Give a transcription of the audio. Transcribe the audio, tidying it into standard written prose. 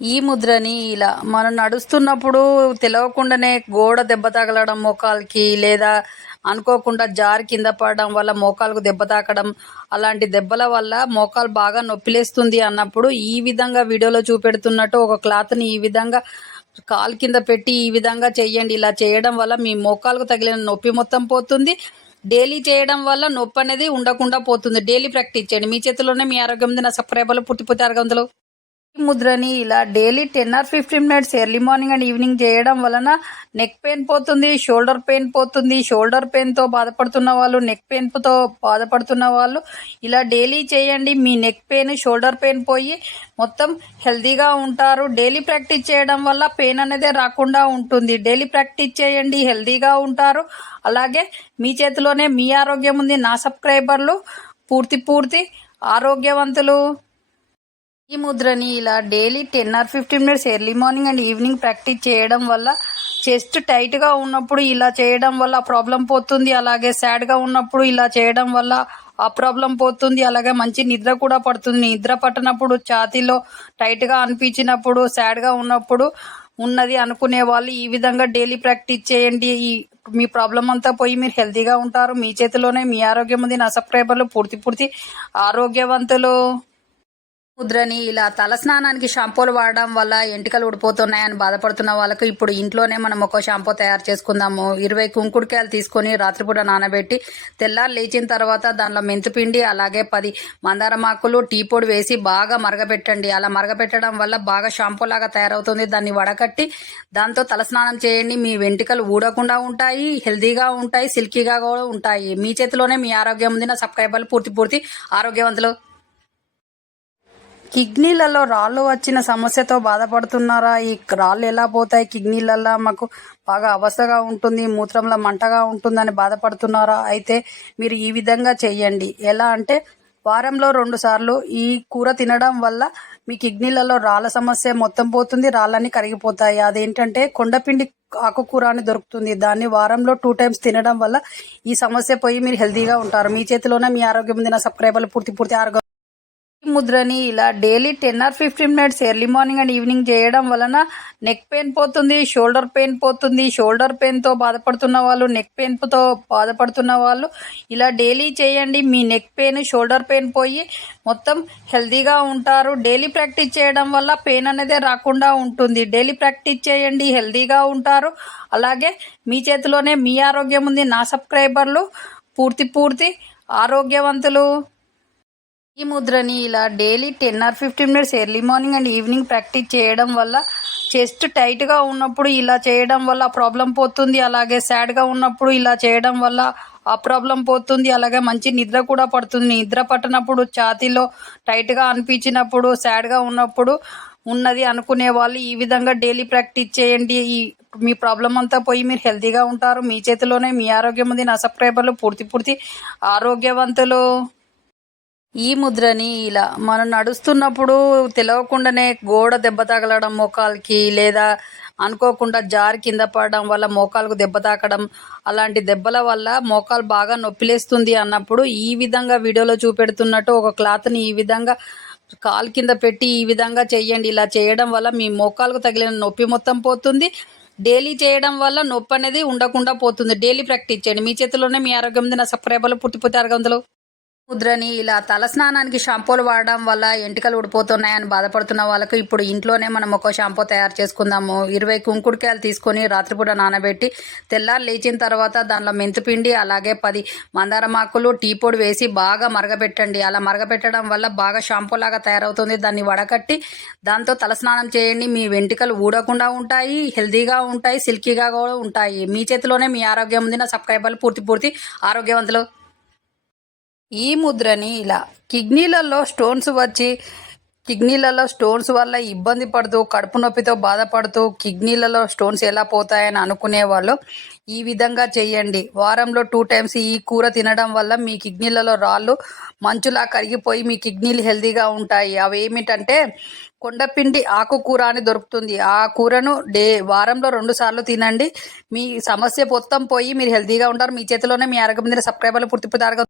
ఈ ముద్రని ఇలా మనం నడుస్తున్నప్పుడు తెలవకుండానే గోడ దెబ్బ తగలడం మోకాలికి, లేదా అనుకోకుండా జారి కింద పడడం వల్ల మోకాలుకు దెబ్బ తాకడం, అలాంటి దెబ్బల వల్ల మోకాలు బాగా నొప్పిలేస్తుంది అన్నప్పుడు ఈ విధంగా వీడియోలో చూపెడుతున్నట్టు ఒక క్లాత్ని ఈ విధంగా కాలు కింద పెట్టి ఈ విధంగా చేయండి. ఇలా చేయడం వల్ల మీ మోకాలుకు తగిలిన నొప్పి మొత్తం పోతుంది. డైలీ చేయడం వల్ల నొప్పి అనేది ఉండకుండా పోతుంది. డైలీ ప్రాక్టీస్ చేయండి. మీ చేతిలోనే మీ ఆరోగ్యం ఉంది. నా సబ్స్క్రైబర్లు పుట్టి ఆరోగ్యంలో ముద్రని ఇలా daily 10 or 15 minutes early morning and evening చేయడం వలన నెక్ పెయిన్ పోతుంది, షోల్డర్ పెయిన్ పోతుంది. షోల్డర్ పెయిన్తో బాధపడుతున్న వాళ్ళు, నెక్ పెయిన్తో బాధపడుతున్న వాళ్ళు ఇలా డైలీ చేయండి. మీ నెక్ పెయిన్, షోల్డర్ పెయిన్ పోయి మొత్తం హెల్తీగా ఉంటారు. డైలీ ప్రాక్టీస్ చేయడం వల్ల పెయిన్ అనేది రాకుండా ఉంటుంది. డైలీ ప్రాక్టీస్ చేయండి, హెల్తీగా ఉంటారు. అలాగే మీ చేతిలోనే మీ ఆరోగ్యం ఉంది. నా సబ్స్క్రైబర్లు పూర్తి ఆరోగ్యవంతులు. ఈ ముద్రని ఇలా daily 10 or 15 minutes early morning and evening practice చేయడం వల్ల చెస్ట్ టైట్గా ఉన్నప్పుడు ఇలా చేయడం వల్ల ప్రాబ్లం పోతుంది. అలాగే సాడ్గా ఉన్నప్పుడు ఇలా చేయడం వల్ల ఆ ప్రాబ్లం పోతుంది. అలాగే మంచి నిద్ర కూడా పడుతుంది. నిద్ర పట్టినప్పుడు, ఛాతీలో టైట్గా అనిపించినప్పుడు, సాడ్గా ఉన్నప్పుడు ఉన్నది అనుకునే వాళ్ళు ఈ విధంగా డైలీ ప్రాక్టీస్ చేయండి. మీ ప్రాబ్లం అంతా పోయి మీరు హెల్తీగా ఉంటారు. మీ చేతిలోనే మీ ఆరోగ్యం ఉంది. నా సబ్స్క్రైబర్లు పూర్తి ఆరోగ్యవంతులు. ముద్రని ఇలా తలస్నానానికి షాంపూలు వాడడం వల్ల ఎంటికలు ఊడిపోతున్నాయని బాధపడుతున్న వాళ్ళకు ఇప్పుడు ఇంట్లోనే మనం ఒక షాంపూ తయారు చేసుకుందాము. 20 కుంకుడుకాయలు తీసుకొని రాత్రిపూట నానబెట్టి తెల్లారు లేచిన తర్వాత దానిలో మెంతిపిండి, అలాగే 10 మందారమాకులు, టీ పొడి వేసి బాగా మరగబెట్టండి. అలా మరగబెట్టడం వల్ల బాగా షాంపూ లాగా తయారవుతుంది. దాన్ని వడకట్టి దాంతో తలస్నానం చేయండి. మీ వెంట్రుకలు ఊడకుండా ఉంటాయి, హెల్తీగా ఉంటాయి, సిల్కీగా కూడా ఉంటాయి. మీ చేతిలోనే మీ ఆరోగ్యం ఉంది. నా సబ్స్క్రైబర్లు పూర్తి ఆరోగ్యవంతులు. కిడ్నీలలో రాళ్ళు వచ్చిన సమస్యతో బాధపడుతున్నారా? ఈ రాళ్ళు ఎలా పోతాయి? కిడ్నీలలో మాకు బాగా అవస్థగా ఉంటుంది, మూత్రంలో మంటగా ఉంటుందని బాధపడుతున్నారా? అయితే మీరు ఈ విధంగా చెయ్యండి. ఎలా అంటే వారంలో 2 సార్లు ఈ కూర తినడం వల్ల మీ కిడ్నీలలో రాళ్ళ సమస్య మొత్తం పోతుంది, రాళ్ళని కరిగిపోతాయి. అదేంటంటే కొండపిండి ఆకుకూర అని దొరుకుతుంది. దాన్ని వారంలో 2 times తినడం వల్ల ఈ సమస్య పోయి మీరు హెల్తీగా ఉంటారు. మీ చేతిలోనే మీ ఆరోగ్యం ఉంది. నా సబ్స్క్రైబర్లు పూర్తి ఆరోగ్యం. ముద్రని ఇలా daily 10 or 15 minutes early morning and evening చేయడం వలన నెక్ పెయిన్ పోతుంది, షోల్డర్ పెయిన్ పోతుంది. షోల్డర్ పెయిన్తో బాధపడుతున్న వాళ్ళు, నెక్ పెయిన్తో బాధపడుతున్న వాళ్ళు ఇలా డైలీ చేయండి. మీ నెక్ పెయిన్, షోల్డర్ పెయిన్ పోయి మొత్తం హెల్తీగా ఉంటారు. డైలీ ప్రాక్టీస్ చేయడం వల్ల పెయిన్ అనేది రాకుండా ఉంటుంది. డైలీ ప్రాక్టీస్ చేయండి, హెల్తీగా ఉంటారు. అలాగే మీ చేతిలోనే మీ ఆరోగ్యం ఉంది. నా సబ్స్క్రైబర్లు పూర్తి ఆరోగ్యవంతులు. ఈ ముద్రని ఇలా daily 10 or 15 minutes early morning and evening practice చేయడం వల్ల చెస్ట్ టైట్గా ఉన్నప్పుడు ఇలా చేయడం వల్ల ప్రాబ్లం పోతుంది. అలాగే సాడ్గా ఉన్నప్పుడు ఇలా చేయడం వల్ల ఆ ప్రాబ్లం పోతుంది. అలాగే మంచి నిద్ర కూడా పడుతుంది. నిద్ర పట్టినప్పుడు, ఛాతీలో టైట్గా అనిపించినప్పుడు, సాడ్గా ఉన్నప్పుడు ఉన్నది అనుకునే వాళ్ళు ఈ విధంగా డైలీ ప్రాక్టీస్ చేయండి. మీ ప్రాబ్లం అంతా పోయి మీరు హెల్తీగా ఉంటారు. మీ చేతిలోనే మీ ఆరోగ్యం ఉంది. నా సబ్స్క్రైబర్లు పూర్తి ఆరోగ్యవంతులు. ఈ ముద్రని ఇలా మనం నడుస్తున్నప్పుడు తెలవకుండానే గోడ దెబ్బ తగలడం మోకాలికి, లేదా అనుకోకుండా జారి కింద పడడం వల్ల మోకాలుకు దెబ్బ తాకడం, అలాంటి దెబ్బల వల్ల మోకాలు బాగా నొప్పిలేస్తుంది అన్నప్పుడు ఈ విధంగా వీడియోలో చూపెడుతున్నట్టు ఒక క్లాత్ని ఈ విధంగా కాలు కింద పెట్టి ఈ విధంగా చెయ్యండి. ఇలా చేయడం వల్ల మీ మోకాలుకు తగిలిన నొప్పి మొత్తం పోతుంది. డైలీ చేయడం వల్ల నొప్పి అనేది ఉండకుండా పోతుంది. డైలీ ప్రాక్టీస్ చేయండి. మీ చేతిలోనే మీ ఆరోగ్యం ఉంది. నా సబ్స్క్రైబర్లు పూర్తి ఆరోగ్యవంతులు. ముద్రని ఇలా తలస్నానానికి షాంపూలు వాడడం వల్ల ఎంటికలు ఊడిపోతున్నాయని బాధపడుతున్న వాళ్ళకు ఇప్పుడు ఇంట్లోనే మనం ఒక షాంపూ తయారు చేసుకుందాము. 20 కుంకుడుకాయలు తీసుకొని రాత్రిపూట నానబెట్టి తెల్లారు లేచిన తర్వాత దానిలో మెంతిపిండి, అలాగే 10 మందారమాకులు, టీ పొడి వేసి బాగా మరగబెట్టండి. అలా మరగబెట్టడం వల్ల బాగా షాంపూ లాగా తయారవుతుంది. దాన్ని వడకట్టి దాంతో తలస్నానం చేయండి. మీ వెంట్రుకలు ఊడకుండా ఉంటాయి, హెల్తీగా ఉంటాయి, సిల్కీగా కూడా ఉంటాయి. మీ చేతిలోనే మీ ఆరోగ్యం ఉంది. నా సబ్స్క్రైబర్లు పూర్తి ఆరోగ్యవంతులు. ఈ ముద్రని ఇలా కిడ్నీలలో స్టోన్స్ వల్ల ఇబ్బంది పడుతూ, కడుపు నొప్పితో బాధపడుతూ కిడ్నీలలో స్టోన్స్ ఎలా పోతాయని అనుకునే వాళ్ళు ఈ విధంగా చేయండి. వారంలో 2 times ఈ కూర తినడం వల్ల మీ కిడ్నీలలో రాళ్ళు మంచులా కరిగిపోయి మీ కిడ్నీలు హెల్తీగా ఉంటాయి. అవి ఏమిటంటే కొండపిండి ఆకుకూర అని దొరుకుతుంది. ఆ కూరను వారంలో 2 సార్లు తినండి. మీ సమస్య మొత్తం పోయి మీరు హెల్తీగా ఉంటారు. మీ చేతిలోనే మీ ఆరోగ్యం మీద సబ్స్క్రైబర్లు పూర్తి ఆరోగ్యం.